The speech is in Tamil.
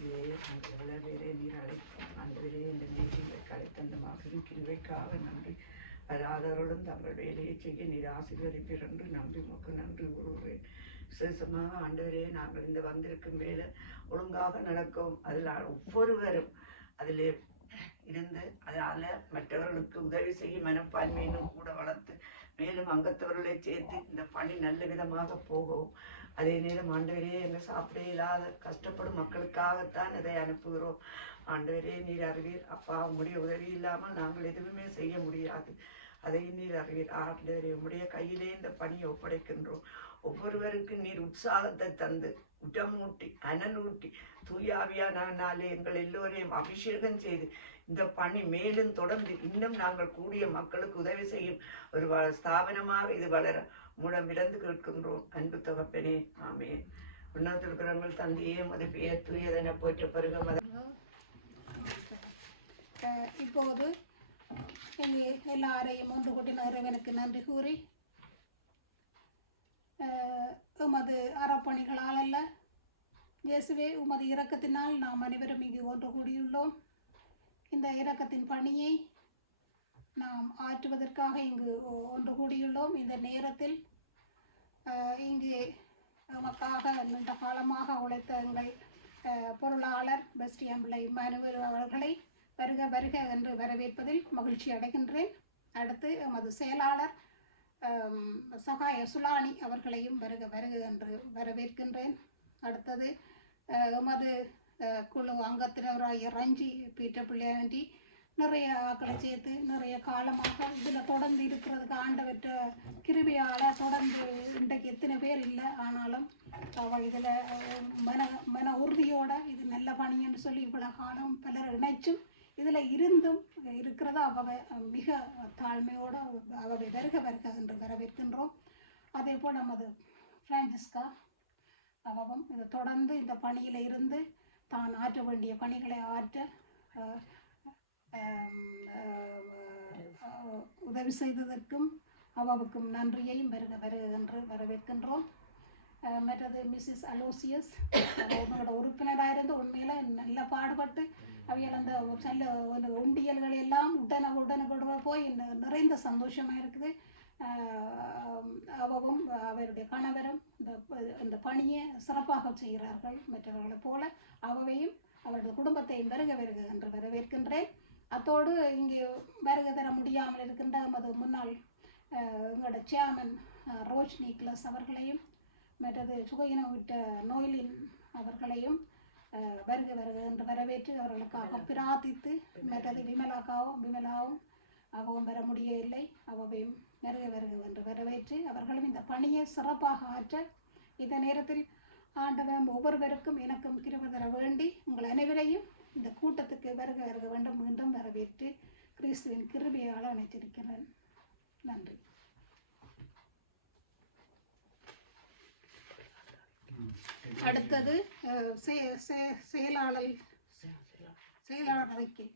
இயேசுவே நாங்கள் எவ்வளோ பேரே நீர் அழைத்தோம் ஆண்டவரே இந்த மீட்டிங்களை அழைத்த கிருவைக்காக நன்றி வராதவர்களும் தங்கள் வேலையை செய்ய நீர் ஆசீர்வதிப்பீர் என்று நம்பி உமக்கு நன்றி கூறுகிறேன் விசேஷமாக ஆண்டவரே நாங்கள் இந்த வந்திருக்கும் வேலை ஒழுங்காக நடக்கும். அதில் ஒவ்வொருவரும் அதில் இருந்து அதனால் மற்றவர்களுக்கு உதவி செய்யும் மனப்பான்மையினும் கூட மேலும் அங்கத்தவர்களை சேர்த்து இந்த பணி நல்ல விதமாக போகவும் அதே நேரம் ஆண்டவரே எங்கள் சாப்பிட இல்லாத கஷ்டப்படும் மக்களுக்காகத்தான் இதை அனுப்புகிறோம். ஆண்டவரே நீர் அறிவீர் அப்பா உம்முடைய உதவி இல்லாமல் நாங்கள் எதுவுமே செய்ய முடியாது. அதை நீர் அறிவீர் ஆண்டவரே உம்முடைய கையிலே இந்த பணியை ஒப்படைக்கின்றோம். ஒவ்வொருவருக்கும் நீர் உற்சாகத்தை தந்து உடமூட்டி அனநூட்டி தூயாவியானாலே எங்கள் எல்லோரையும் அபிஷேகம் செய்து இந்த பணி மேலும் தொடர்ந்து இன்னும் நாங்கள் கூடிய மக்களுக்கு உதவி செய்யும் ஒரு வ- ஸ்தாபனமாக இது வளர மூடம் இழந்து கேட்கின்றோம். அன்பு தகப்பனே ஆமே உன்னதத்தில் இருக்கிறவங்கள் தந்தையே மது பெயர் தூயதென போற்ற பருக மத இப்போது இங்கே எல்லாரையும் ஒன்று கூட்டின இறைவனுக்கு நன்றி கூறி உமது அறப்பணிகளால் அல்ல இயேசுவே உமது இரக்கத்தினால் நாம் அனைவரும் இங்கு ஒன்று கூடியுள்ளோம். இந்த இரக்கத்தின் பணியை நாம் ஆற்றுவதற்காக இங்கு ஒன்று கூடியுள்ளோம். இந்த நேரத்தில் இங்கே இங்கு நமக்காக நீண்ட காலமாக உழைத்த எங்கள் பொருளாளர் பெஸ்டியம் பிள்ளை மனுவல் அவர்களை வருக வருக என்று வரவேற்பதில் மகிழ்ச்சி அடைகின்றேன். அடுத்து எமது செயலாளர் சகாய சுலானி அவர்களையும் வருக வருக என்று வரவேற்கின்றேன். அடுத்தது எமது குழு அங்கத்தினராகிய ரஞ்சி பீட்டர் பிள்ளையாண்டி நிறைய ஆக்களை சேர்த்து நிறைய காலமாக இதில் தொடர்ந்து இருக்கிறதுக்கு ஆண்டவற்ற கிருபியால் தொடர்ந்து இன்றைக்கு எத்தனை பேர் இல்லை ஆனாலும் அவள் இதில் மன மன உறுதியோட இது நல்ல பணி என்று சொல்லி இவ்வளோ காலம் பலர் இணைச்சும் இதில் இருந்தும் இருக்கிறத அவ மிக தாழ்மையோடு அவவை வருக வருக என்று வரவேற்கின்றோம். அதே போல் நமது பிரான்சிஸ்கா அவவும் இதை தொடர்ந்து இந்த பணியில் இருந்து தான் ஆற்ற வேண்டிய பணிகளை ஆற்ற உதவி செய்ததற்கும் அவவுக்கும் நன்றியையும் வருக வருக என்று வரவேற்கின்றோம். மற்றது மிஸ்ஸஸ் அலோசியஸ் அவங்களோட உறுப்பினராக இருந்து உண்மையில் நல்லா பாடுபட்டு அவைகள் அந்த நல்ல உண்டியல்கள் எல்லாம் உடனே உடனே போய் நிறைந்த சந்தோஷமாக இருக்குது அவவும் அவருடைய கணவரும் இந்த இந்த பணியை சிறப்பாக செய்கிறார்கள் மற்றவர்களைப் போல அவவையும் அவரது குடும்பத்தையும் வருக வருக என்று வரவேற்கின்றேன் அத்தோடு இங்கே வருகை தர முடியாமல் இருக்கின்ற நமது முன்னாள் எங்களோட சேர்மன் ஆஹ் ரோஜ் நிக்லஸ் அவர்களையும் மற்றது சுகையினம் விட்ட நோயிலின் அவர்களையும் வருக வருக என்று வரவேற்று அவர்களுக்காக பிரார்த்தித்து மற்றது விமலாக்காவும் விமலாவும் அவவும் வர முடியவில்லை. அவவையும் வருக வருக என்று வரவேற்று அவர்களும் இந்த பணியை சிறப்பாக ஆற்ற இந்த நேரத்தில் ஆண்டவன் ஒவ்வொருவருக்கும் எனக்கும் கிருபதர வேண்டி உங்கள் அனைவரையும் இந்த கூட்டத்துக்கு வருக வருக வேண்டும் மீண்டும் வரவேற்று கிறிஸ்துவின் கிருபையால் அணைத்திருக்கிறேன். நன்றி. அடுத்தது செயலாளர் செயலாளர் அறிக்கை.